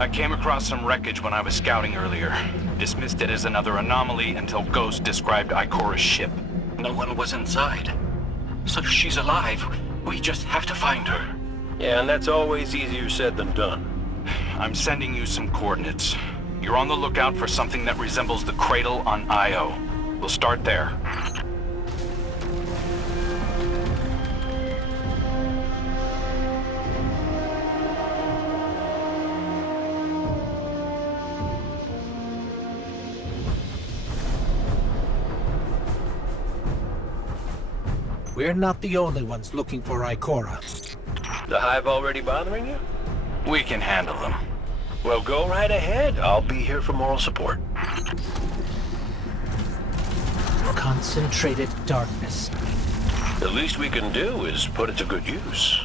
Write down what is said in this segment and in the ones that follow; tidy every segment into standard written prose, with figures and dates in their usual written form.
I came across some wreckage when I was scouting earlier. Dismissed it as another anomaly until Ghost described Ikora's ship. No one was inside. So she's alive. We just have to find her. Yeah, and that's always easier said than done. I'm sending you some coordinates. You're on the lookout for something that resembles the cradle on Io. We'll start there. We're not the only ones looking for Ikora. The Hive already bothering you? We can handle them. Well, go right ahead. I'll be here for moral support. Concentrated darkness. The least we can do is put it to good use.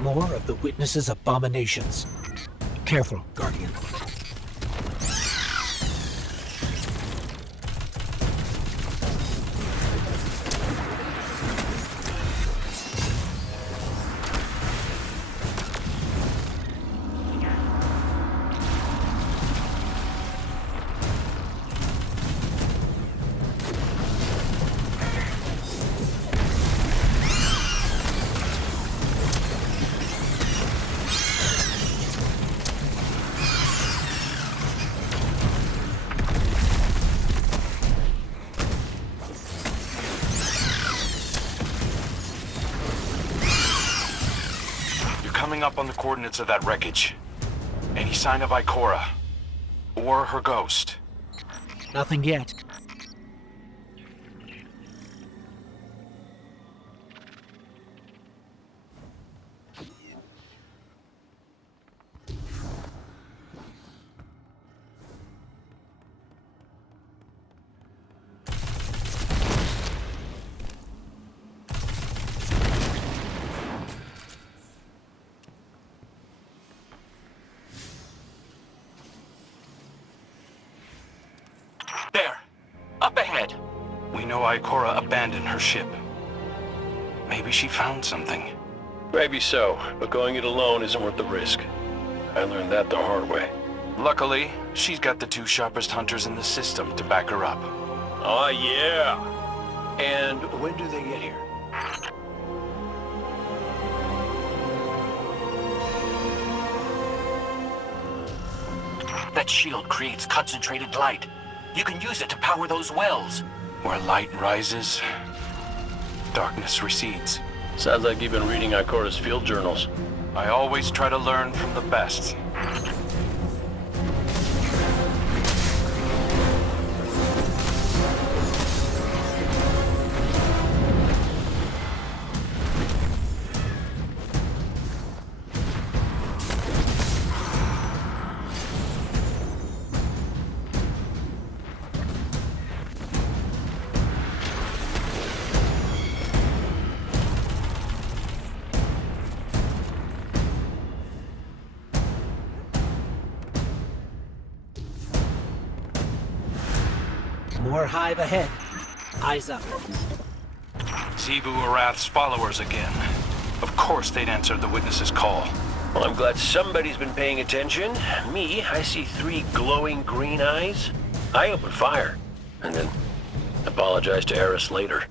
More of the witness's abominations. Careful, Guardian. Coming up on the coordinates of that wreckage. Any sign of Ikora? Or her ghost? Nothing yet. There! Up ahead! We know Ikora abandoned her ship. Maybe she found something. Maybe so, but going it alone isn't worth the risk. I learned that the hard way. Luckily, she's got the two sharpest hunters in the system to back her up. Oh, yeah! And when do they get here? That shield creates concentrated light. You can use it to power those wells. Where light rises, darkness recedes. Sounds like you've been reading Ikora's field journals. I always try to learn from the best. More Hive ahead. Eyes up. Zebu Arath's followers again. Of course they'd answer the witness's call. Well, I'm glad somebody's been paying attention. Me, I see 3 glowing green eyes. I open fire, and then apologize to Eris later.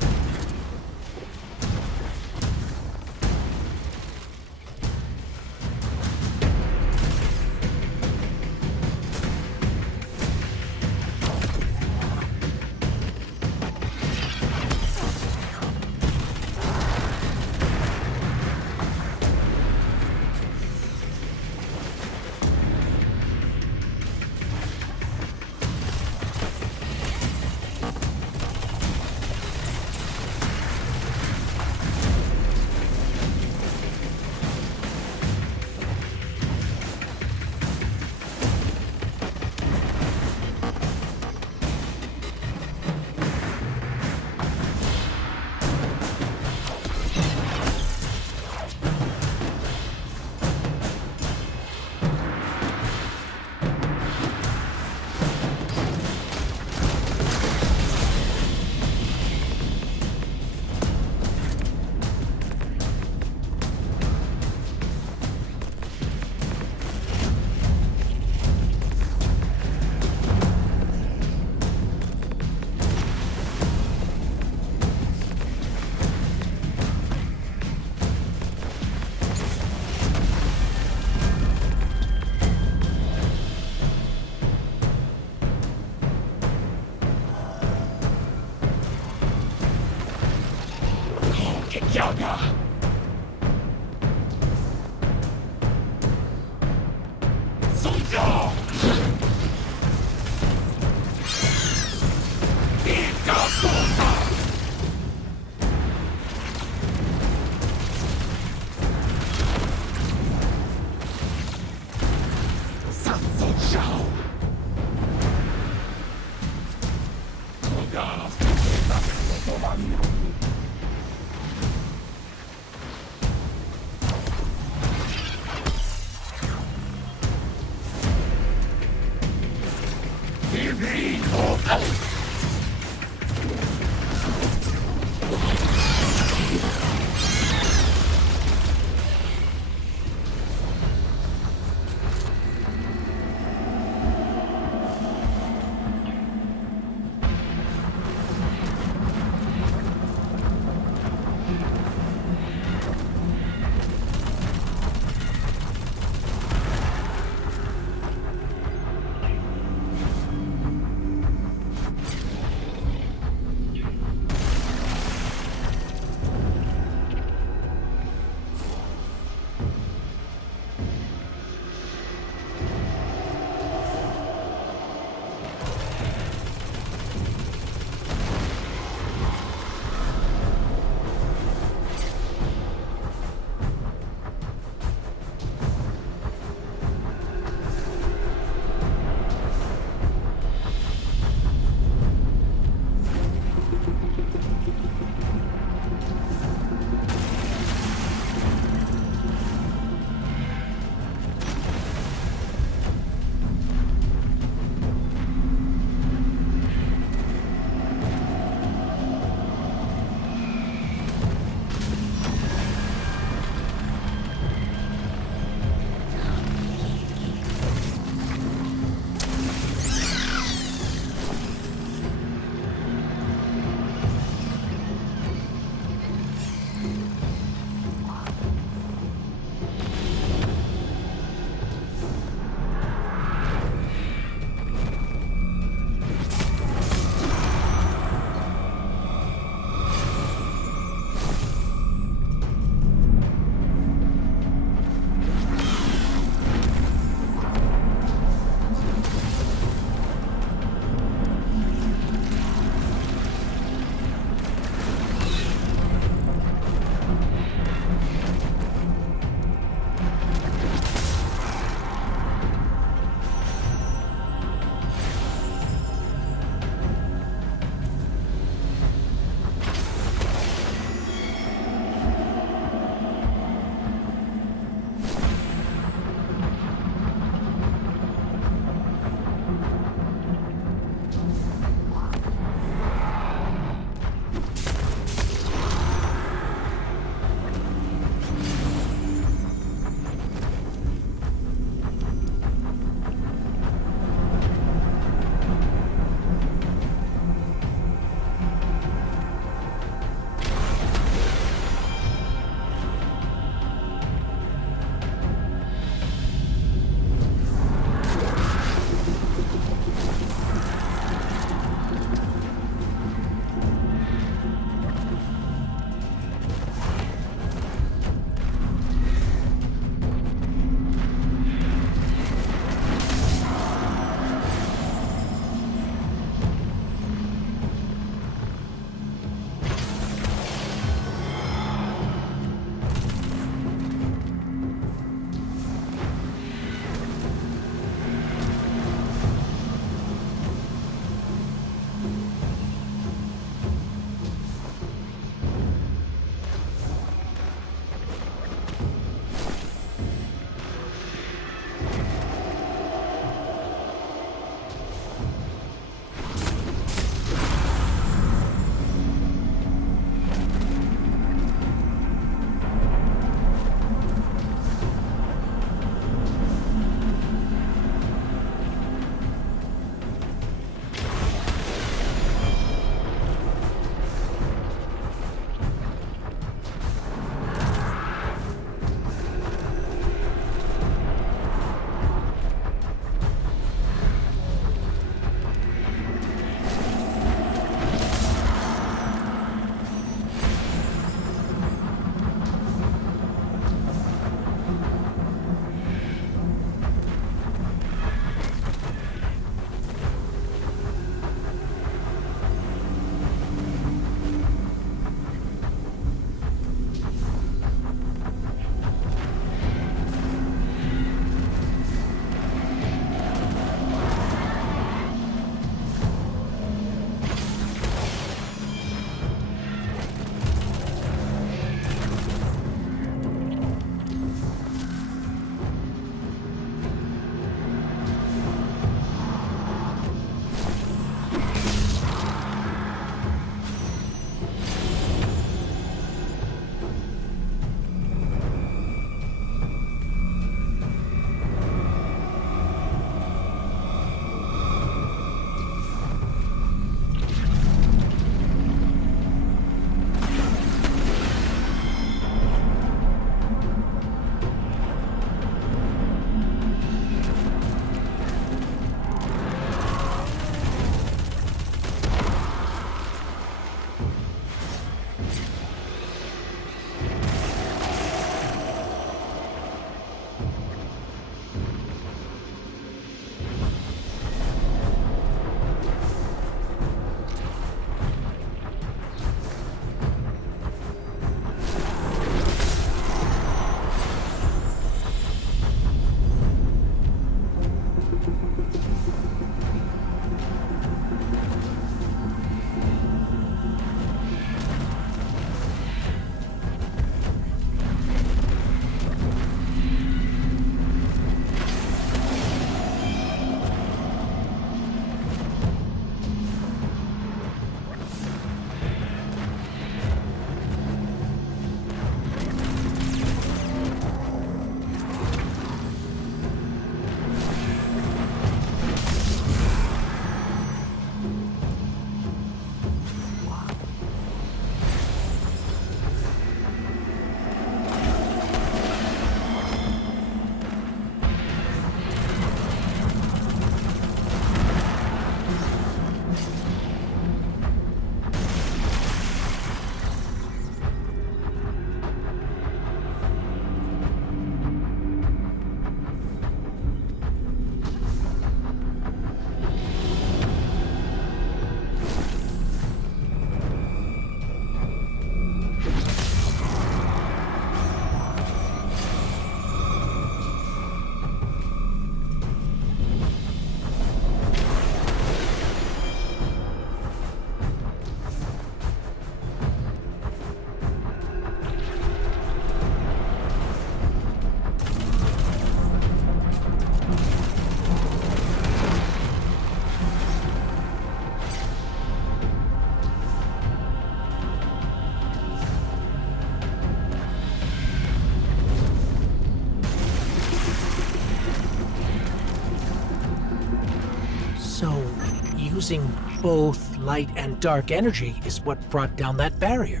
using both light and dark energy is what brought down that barrier.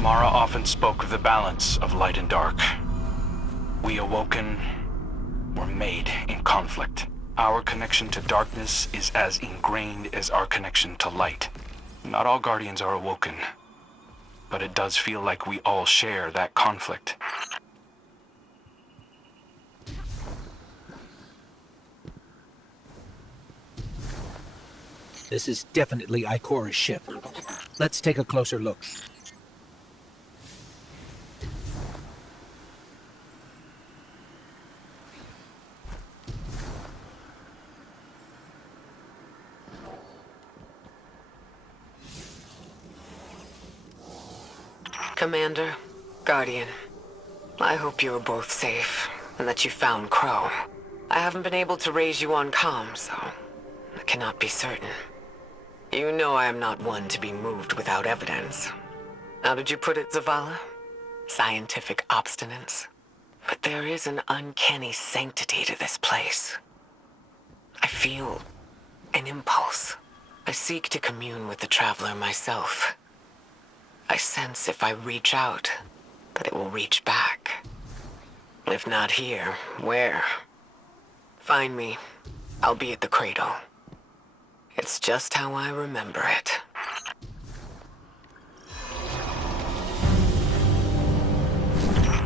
Mara often spoke of the balance of light and dark. We Awoken were made in conflict. Our connection to darkness is as ingrained as our connection to light. Not all Guardians are Awoken, but it does feel like we all share that conflict. This is definitely Ikora's ship. Let's take a closer look. Commander, Guardian, I hope you are both safe, and that you found Crow. I haven't been able to raise you on comm, so I cannot be certain. You know I am not one to be moved without evidence. How did you put it, Zavala? Scientific obstinance. But there is an uncanny sanctity to this place. I feel an impulse. I seek to commune with the Traveler myself. I sense if I reach out, that it will reach back. If not here, where? Find me. I'll be at the cradle. It's just how I remember it.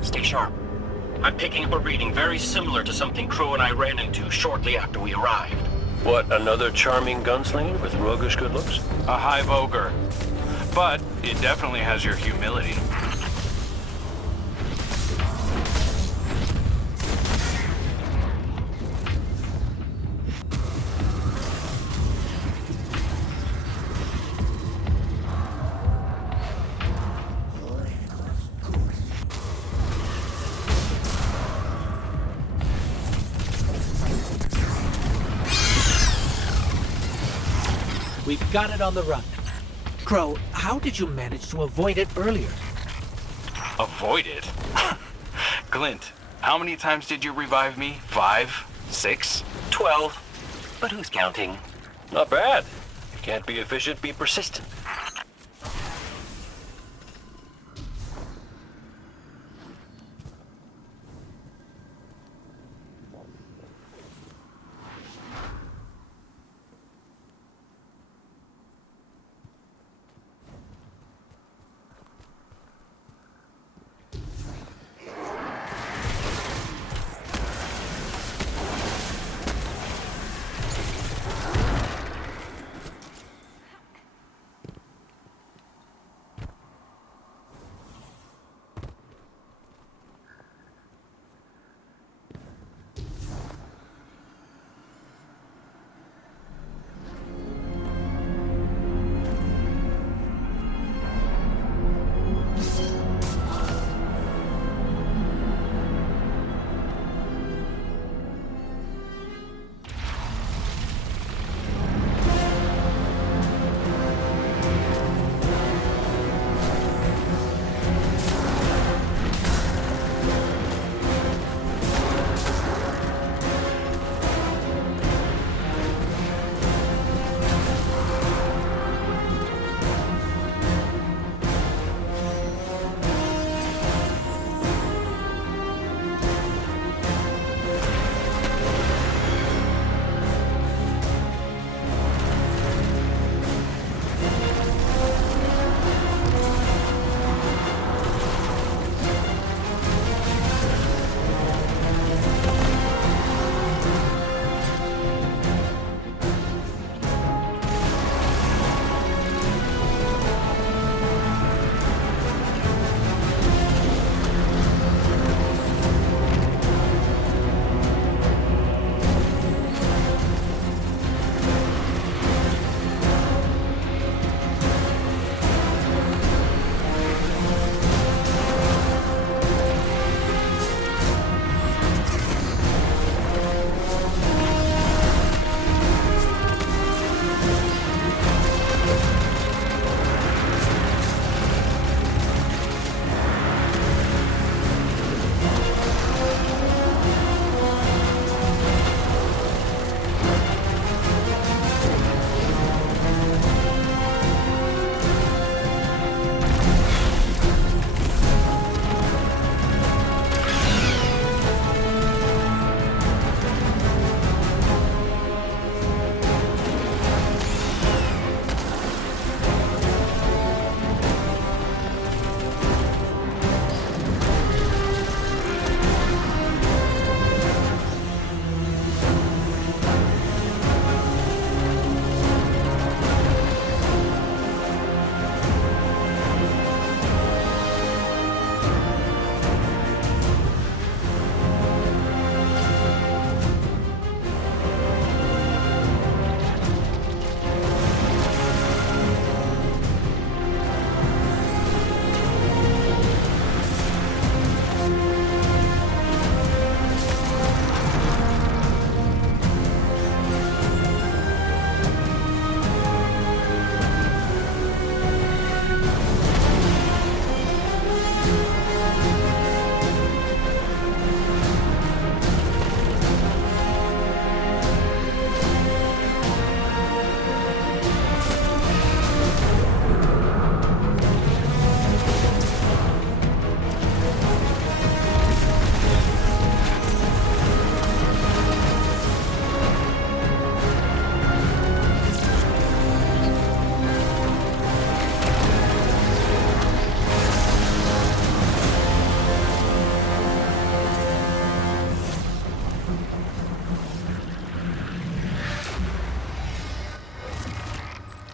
Stay sharp. I'm picking up a reading very similar to something Crow and I ran into shortly after we arrived. What, another charming gunslinger with roguish good looks? A hive ogre. But it definitely has your humility. We've got it on the run. Crow, how did you manage to avoid it earlier? Avoid it? Glint, how many times did you revive me? 5? 6? 12. But who's counting? Not bad. If you can't be efficient, be persistent.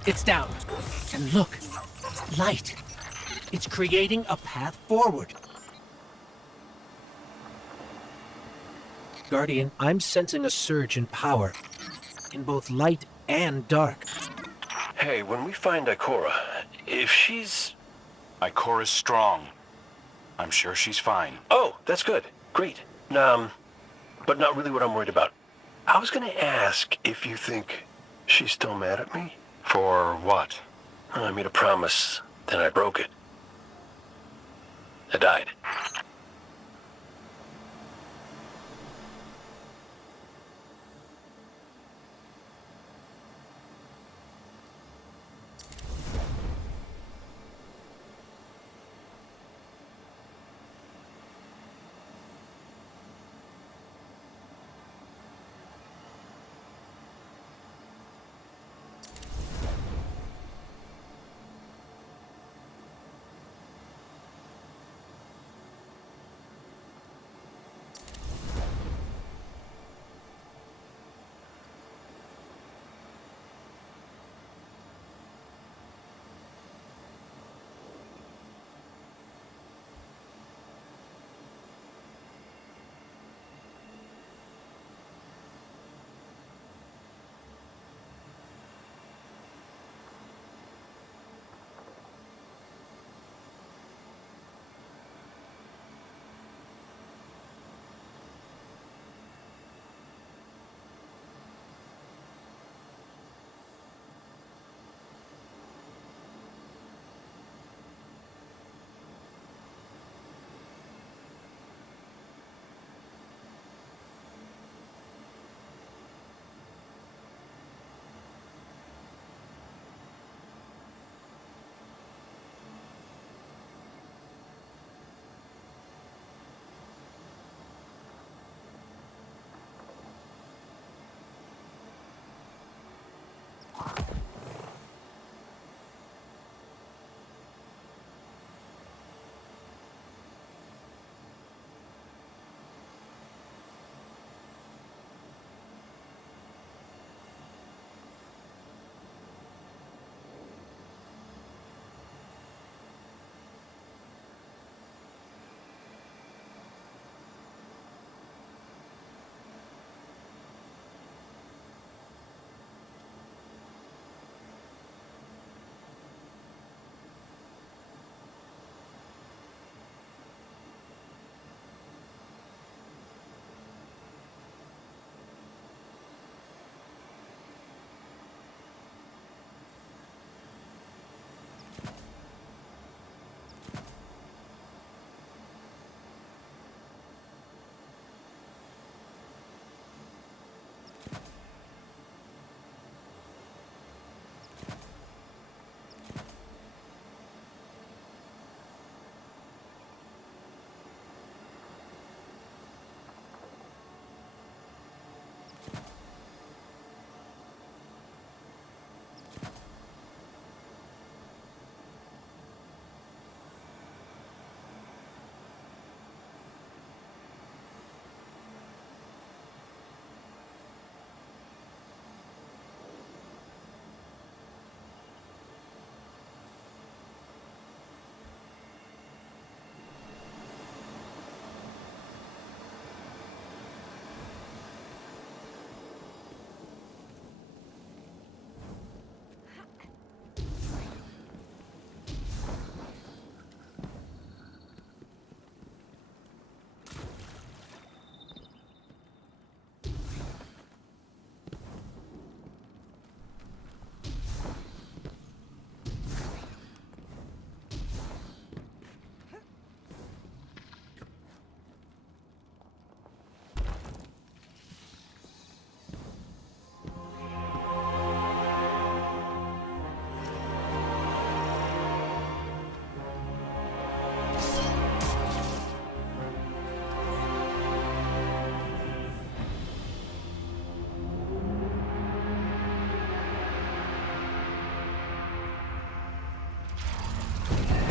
It's down. And look, light. It's creating a path forward. Guardian, I'm sensing a surge in power, in both light and dark. Hey, when we find Ikora, if she's... Ikora's strong. I'm sure she's fine. Oh, that's good. Great. But not really what I'm worried about. I was gonna ask if you think she's still mad at me? For what? I made a promise, then I broke it. I died.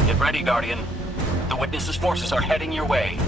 Get ready, Guardian. The Witness's forces are heading your way.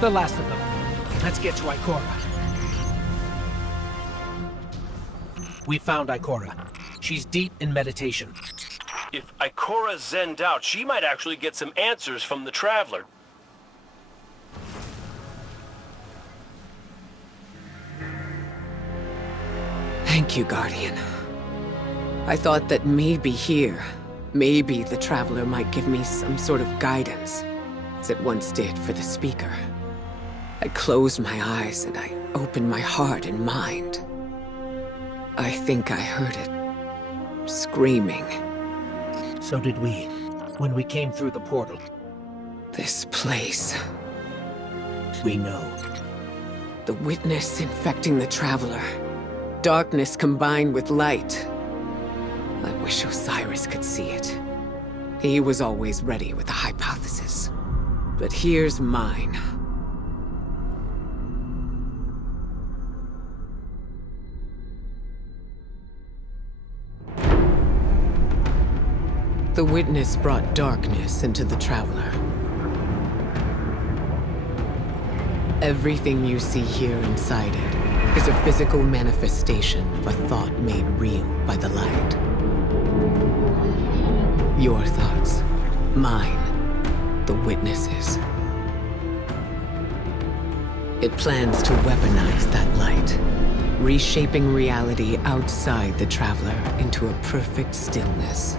the last of them. Let's get to Ikora. We found Ikora. She's deep in meditation. If Ikora zenned out, she might actually get some answers from the Traveler. Thank you, Guardian. I thought that maybe here, maybe the Traveler might give me some sort of guidance, as it once did for the Speaker. I closed my eyes and I opened my heart and mind. I think I heard it screaming. So did we, when we came through the portal. This place. We know. The witness infecting the Traveler. Darkness combined with light. I wish Osiris could see it. He was always ready with a hypothesis. But here's mine. The witness brought darkness into the Traveler. Everything you see here inside it is a physical manifestation of a thought made real by the light. Your thoughts, mine, the witness's. It plans to weaponize that light, reshaping reality outside the Traveler into a perfect stillness.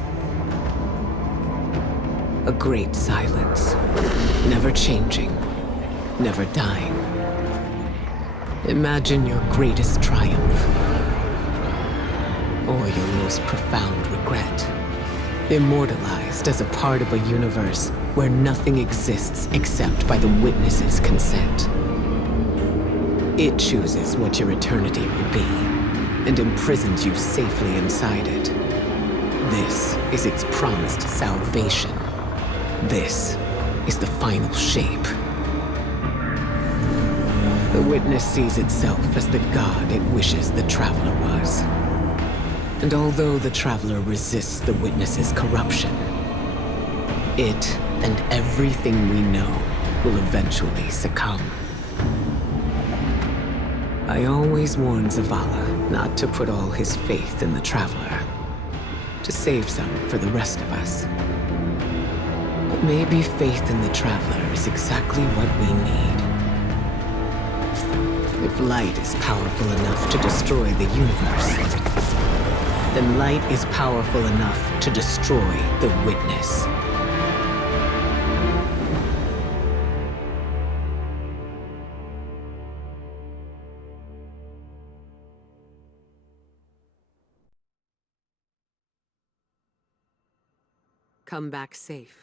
A great silence, never changing, never dying. Imagine your greatest triumph, or your most profound regret, immortalized as a part of a universe where nothing exists except by the witness's consent. It chooses what your eternity will be, and imprisons you safely inside it. This is its promised salvation. This is the final shape. The witness sees itself as the god it wishes the Traveler was. And although the Traveler resists the witness's corruption, it and everything we know will eventually succumb. I always warn Zavala not to put all his faith in the Traveler, to save some for the rest of us. But maybe faith in the Traveler is exactly what we need. If light is powerful enough to destroy the universe, then light is powerful enough to destroy the witness. Come back safe.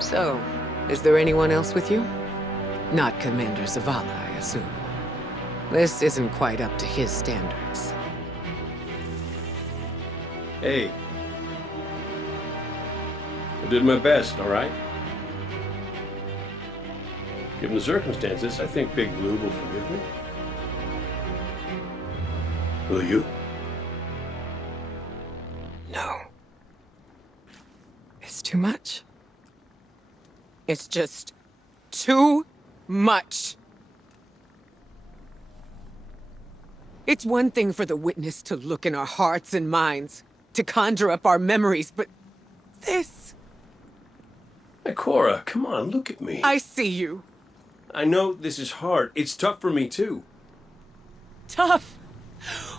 So, is there anyone else with you? Not Commander Zavala, I assume. This isn't quite up to his standards. Hey. I did my best, all right? Given the circumstances, I think Big Blue will forgive me. Will you? No. It's too much. It's just too much. It's one thing for the witness to look in our hearts and minds, to conjure up our memories, but this... Cora, come on, look at me. I see you. I know this is hard. It's tough for me, too. Tough?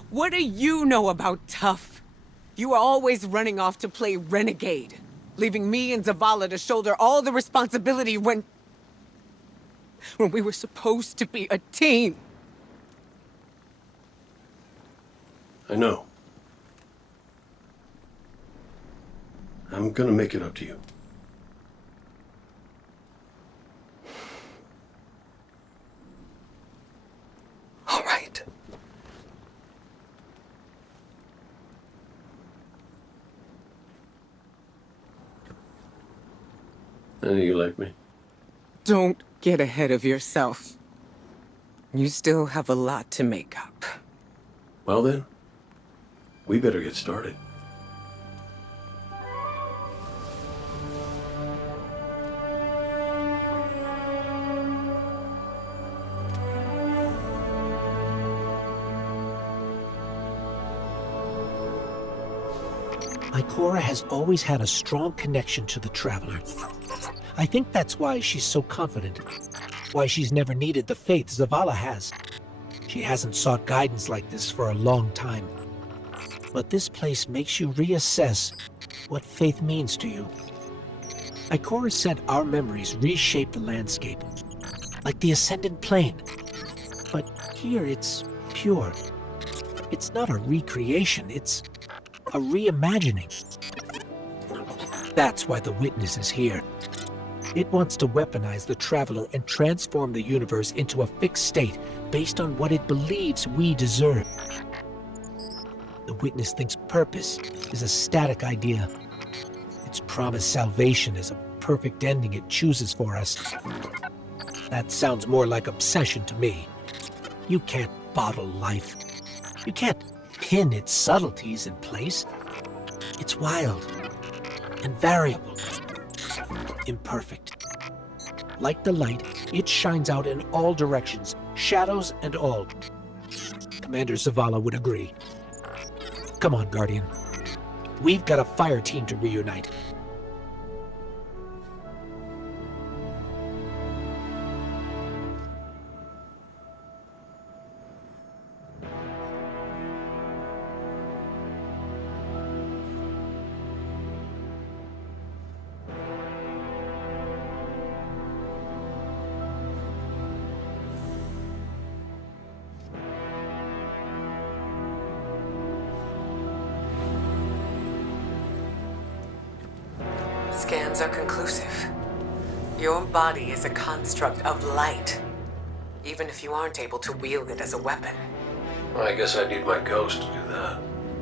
What do you know about tough? You were always running off to play renegade, leaving me and Zavala to shoulder all the responsibility when we were supposed to be a team. I know. I'm gonna make it up to you. All right. I know you like me. Don't get ahead of yourself. You still have a lot to make up. Well then, we better get started. Ikora has always had a strong connection to the Traveler. I think that's why she's so confident. Why she's never needed the faith Zavala has. She hasn't sought guidance like this for a long time. But this place makes you reassess what faith means to you. Ikora said our memories reshape the landscape, like the Ascendant Plane. But here it's pure. It's not a recreation, it's a reimagining. That's why the Witness is here. It wants to weaponize the Traveler and transform the universe into a fixed state based on what it believes we deserve. The Witness thinks purpose is a static idea. Its promised salvation is a perfect ending it chooses for us. That sounds more like obsession to me. You can't bottle life. You can't pin its subtleties in place. It's wild and variable, imperfect. Like the light, it shines out in all directions, shadows and all. Commander Zavala would agree. Come on, Guardian. We've got a fire team to reunite. Scans are conclusive. Your body is a construct of light, even if you aren't able to wield it as a weapon. Well, I guess I need my ghost to do that.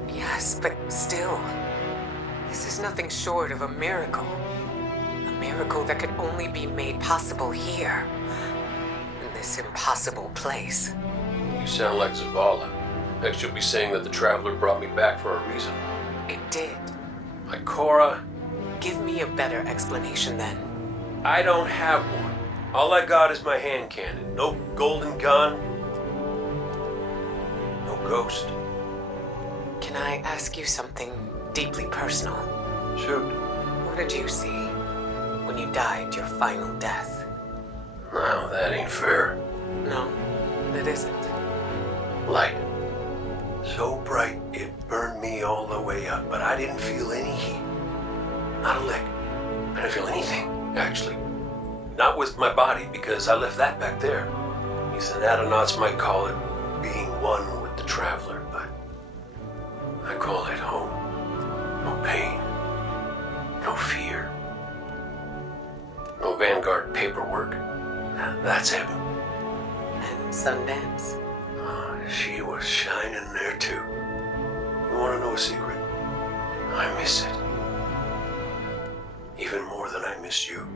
Yes, but still, this is nothing short of a miracle. A miracle that could only be made possible here, in this impossible place. You sound like Zavala. Next you'll be saying that the Traveler brought me back for a reason. It did. Cora, Give me a better explanation then. I don't have one. All I got is my hand cannon. No golden gun. No ghost. Can I ask you something deeply personal? Shoot. What did you see when you died your final death? No, that ain't fair. No, it isn't. Light. So bright it burned me all the way up, but I didn't feel any heat. Not a lick. I didn't feel anything, actually. Not with my body, because I left that back there. These anatronauts might call it being one with the Traveler, but I call it home. No pain. No fear. No Vanguard paperwork. That's heaven. And Sundance? She was shining there too. You want to know a secret? I miss it. Even more than I miss you.